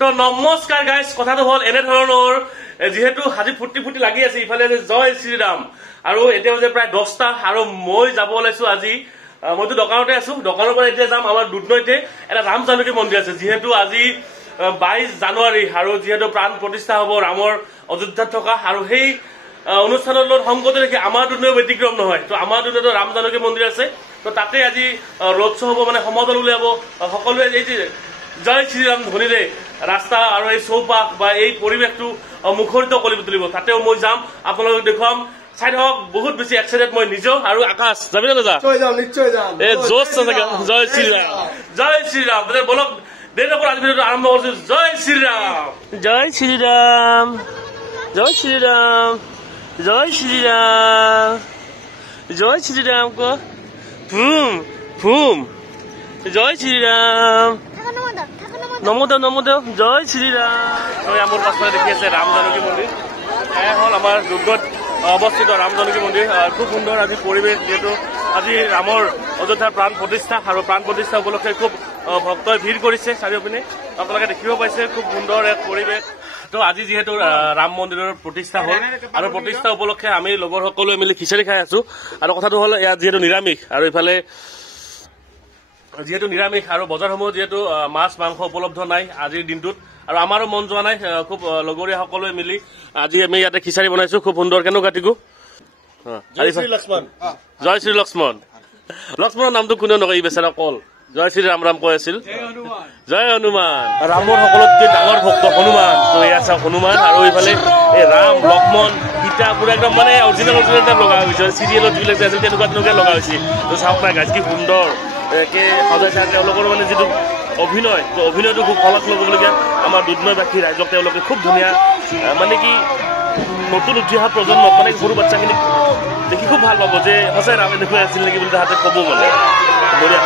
তো নমস্কাৰ গাইজ, কথাটো হ'ল এনেধৰণৰ যিহেতু আজি ফুটি লাগি আছে ইফালে জয় শ্ৰীৰাম আৰু এতিয়া যে প্ৰায় 10টা আৰু মই যাব ওলাইছো আজি মইতো দোকানতে আছো দোকানৰ পৰা এতিয়া যাম আমাৰ দুধনৈতে এটা ৰাম জানকী মন্দিৰ আছে যিহেতু আজি 22 জানুৱাৰী আৰু যিহেতু প্ৰাণ প্ৰতিষ্ঠা হ'ব ৰামৰ অযোধ্যাত থকা আৰু সেই অনুষ্ঠানৰ লগত সংগতি ৰাখি আমাৰ দুধনৈ ব্যতিক্ৰম নহয় তো আমাৰ দুধনৈত ৰাম জানকী মন্দিৰ আছে তো তাতে আজি ৰোড শ্ব' হ'ব মানে সমাদল উলিয়াব সকলোৱে এই জয় শ্ৰীৰাম ধ্বনিৰে ৰাস্তা আৰু এই চৌপাশ বা এই পৰিৱেশটো মুখৰিত কৰি তুলিব তাতেও মই যাম আপোনালোকক দেখুৱাম চাই থাকক বহুত বেছি এক্সাইটেড মই নিজেও আৰু আকাশ যাবি না যা নিশ্চয় যাম জয় শ্ৰীৰাম বলক দেৰি নকৰা আজি ভিডিঅ'টো আৰম্ভ কৰিছো জয় শ্ৰীৰাম জয় শ্ৰীৰাম জয় শ্ৰীৰাম জয় শ্ৰীৰাম জয় শ্ৰীৰাম ক ভূম ভূম জয় শ্ৰীৰাম নমোদেৱ জয় শ্ৰীৰাম মোৰ পাছফালে দেখি আছে ৰাম জানকী মন্দিৰ এয়া হ'ল আমাৰ দুৰ্গত অৱস্থিত ৰাম জানকী মন্দিৰ খুব সুন্দৰ আজি পৰিৱেশ যিহেতু আজি ৰামৰ অযোধ্যাৰ প্ৰাণ প্ৰতিষ্ঠা আৰু প্ৰাণ প্ৰতিষ্ঠা উপলক্ষে খুব ভক্তই ভিৰ কৰিছে চাৰিওপিনে আপোনালোকে দেখিব পাইছে খুব সুন্দৰ এক পৰিৱেশ তো আজি যিহেতু ৰাম মন্দিৰৰ প্ৰতিষ্ঠা হ'ল আৰু প্ৰতিষ্ঠা উপলক্ষে আমি লগৰ সকলোৱে মিলি খিচাৰি খাই আছো আৰু কথাটো হ'ল ইয়াত যিহেতু নিৰামিষ আৰু ইফালে যিহেতু নিৰামিষ আৰু বজাৰসমূহ যিহেতু মাছ মাংস উপলব্ধ নাই আজিৰ দিনটোত আৰু আমাৰো মন যোৱা নাই খুব লগৰীয়া সকলোৱে মিলি আজি আমি ইয়াতে খিচাৰি বনাইছো খুব সুন্দৰ কেনেকুৱা টিকু জয় শ্ৰী লক্ষ্মণ লক্ষ্মণৰ নামটো কোনেও নকয় বেচেৰা কল জয় শ্ৰী ৰাম ৰাম কৈ আছিল জয় হনুমান ৰামৰ সকলোতকৈ ডাঙৰ ভক্ত হনুমান তো এয়া চাওক হনুমান আৰু এইফালে এই ৰাম লক্ষ্মণ সীতা পুৰা একদম মানে অৰিজিনেল টাইপ লগা হৈছে চিৰিয়েলত যিবিলাক আছিল তেনেকুৱা লগা হৈছে তো চাওক নাই গাছ কি সুন্দৰ সজাইছে তেওঁলোকৰ মানে যিটো অভিনয় তো অভিনয়টো খুব শলাগ ল'বলগীয়া আমাৰ দুধনৈবাসী ৰাইজক তেওঁলোকে খুব ধুনীয়া মানে কি নতুন উঠি অহা প্ৰজন্মক মানে সৰু বাচ্চাখিনিক দেখি খুব ভাল পাব যে সঁচাই ৰামে দেখুৱাই আছিল নেকি বুলি তাহাঁতে ক'ব মানে বঢ়িয়া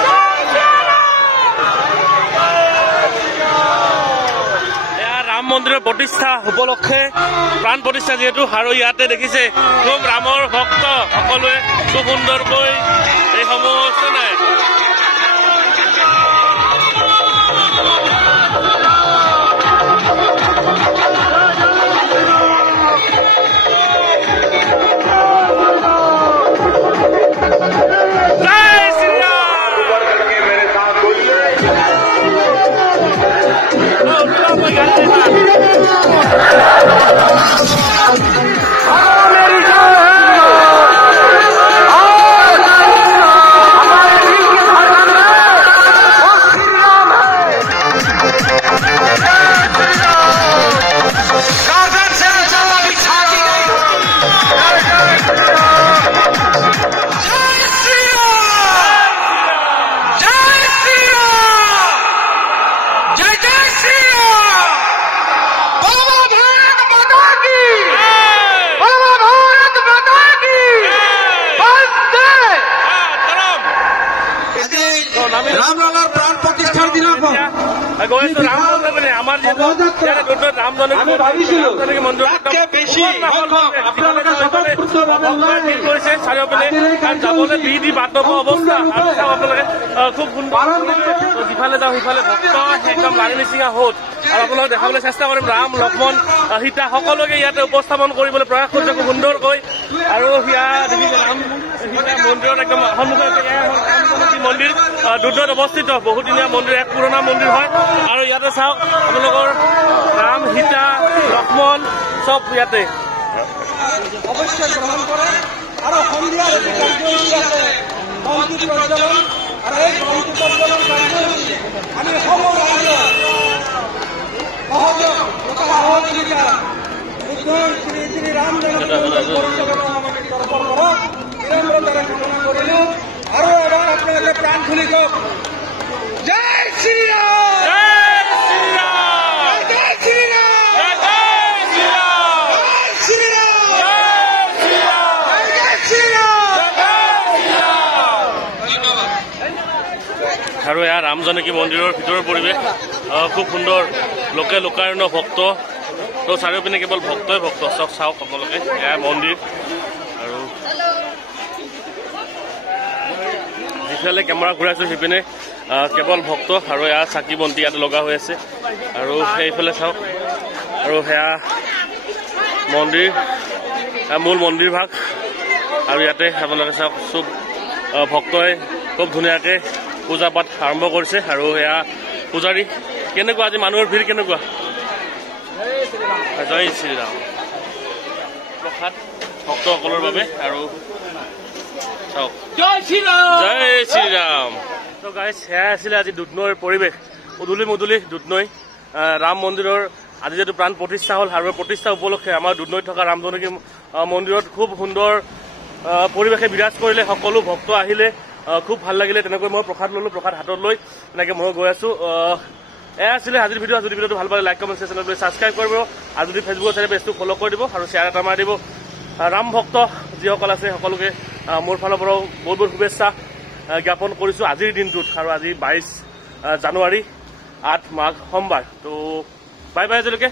ৰাম মন্দিৰৰ প্ৰতিষ্ঠা উপলক্ষে প্ৰাণ প্ৰতিষ্ঠা যিহেতু আৰু ইয়াতে দেখিছে খুব ৰামৰ ভক্ত সকলোৱে খুব সুন্দৰকৈ এইসমূহ নাই আমাৰ ৰাম জানকী মন্দিৰ কৰিছে চাৰিওপিনে যাবলৈ বিধি বাদ নোপোৱা অৱস্থা আপোনালোকে খুব সুন্দৰ যিফালে যাওঁ সিফালে ভক্ত একদম লাৰি নিচিঙা হ'ল আৰু আপোনালোকে দেখাবলৈ চেষ্টা কৰিম ৰাম লক্ষ্মণ সীতা সকলোকে ইয়াতে উপস্থাপন কৰিবলৈ প্ৰয়াস কৰিছে খুব সুন্দৰকৈ আৰু ৰাম সীতা মন্দিৰত একদম সন্মুখত মন্দিৰ দুধনৈত অৱস্থিত বহুদিনীয়া মন্দিৰ এক পুৰণা মন্দিৰ হয় আৰু ইয়াতে চাওক আপোনালোকৰ ৰাম সীতা লক্ষ্মণ চব ইয়াতে অৱশ্যে গ্ৰহণ কৰে আৰু সন্ধিয়াৰ বন্তি প্ৰজ্বলন আৰু এই বন্তি প্ৰজ্বলন আমি সকলো ৰাইজৰ সহযোগিতা শ্ৰী শ্ৰী ৰাম পৰিচালনা সমিতিৰ তৰফৰ পৰা বিনম্ৰতাৰে কামনা কৰিলো আৰু এবাৰ আপোনালোকে প্ৰাণ খুলি কওক জয় শ্ৰীৰাম আৰু এয়া ৰাম জানকী মন্দিৰৰ ভিতৰৰ পৰিৱেশ খুব সুন্দৰ লোকাৰণ্য ভক্ত তো চাৰিওপিনে কেৱল ভক্তই ভক্ত চব চাওক সকলোকে এয়া মন্দিৰ আৰু ইফালে কেমেৰা ঘূৰাইছোঁ সিপিনে কেৱল ভক্ত আৰু এয়া চাকি বন্তি ইয়াত লগা হৈ আছে আৰু সেইফালে চাওক আৰু সেয়া মন্দিৰ মূল মন্দিৰ ভাগ আৰু ইয়াতে আপোনালোকে চাওক চব ভক্তই খুব ধুনীয়াকৈ পূজা পাঠ আৰম্ভ কৰিছে আৰু সেয়া পূজাৰী কেনেকুৱা আজি মানুহৰ ভিৰ কেনেকুৱা জয় শ্ৰীৰাম প্ৰসাদ ভক্তসকলৰ বাবে আৰু চাওক জয় শ্ৰীৰাম তো গাইজ সেয়াই আছিলে আজি দুধনৈৰ পৰিৱেশ উদুলি মুদুলি দুধনৈ ৰাম মন্দিৰৰ আজি যিহেতু প্ৰাণ প্ৰতিষ্ঠা হ'ল আৰু প্ৰতিষ্ঠা উপলক্ষে আমাৰ দুধনৈত থকা ৰামজনকী মন্দিৰত খুব সুন্দৰ পৰিৱেশে বিৰাজ কৰিলে সকলো ভক্ত আহিলে খুব ভাল লাগিলে তেনেকৈ মই প্ৰসাদ ল'লোঁ প্ৰসাদ হাতত লৈ তেনেকৈ মই গৈ আছোঁ এয়া আছিলে আজিৰ ভিডিঅ' যদি ভিডিঅ'টো ভাল পালে লাইক কমেণ্ট চেনেল ছাবস্ক্ৰাইব কৰিব আৰু যদি ফেচবুকৰ চাইডে পেজটো ফ'ল' কৰি দিব আৰু শ্বেয়াৰ এটা মাৰি দিব ৰাম ভক্ত যিসকল আছে সকলোকে মোৰ ফালৰ পৰাও বহুত বহুত শুভেচ্ছা জ্ঞাপন কৰিছোঁ আজিৰ দিনটোত আৰু আজি 22 জানুৱাৰী 8 মাঘ সোমবাৰ তো বাই বাই আজিলৈকে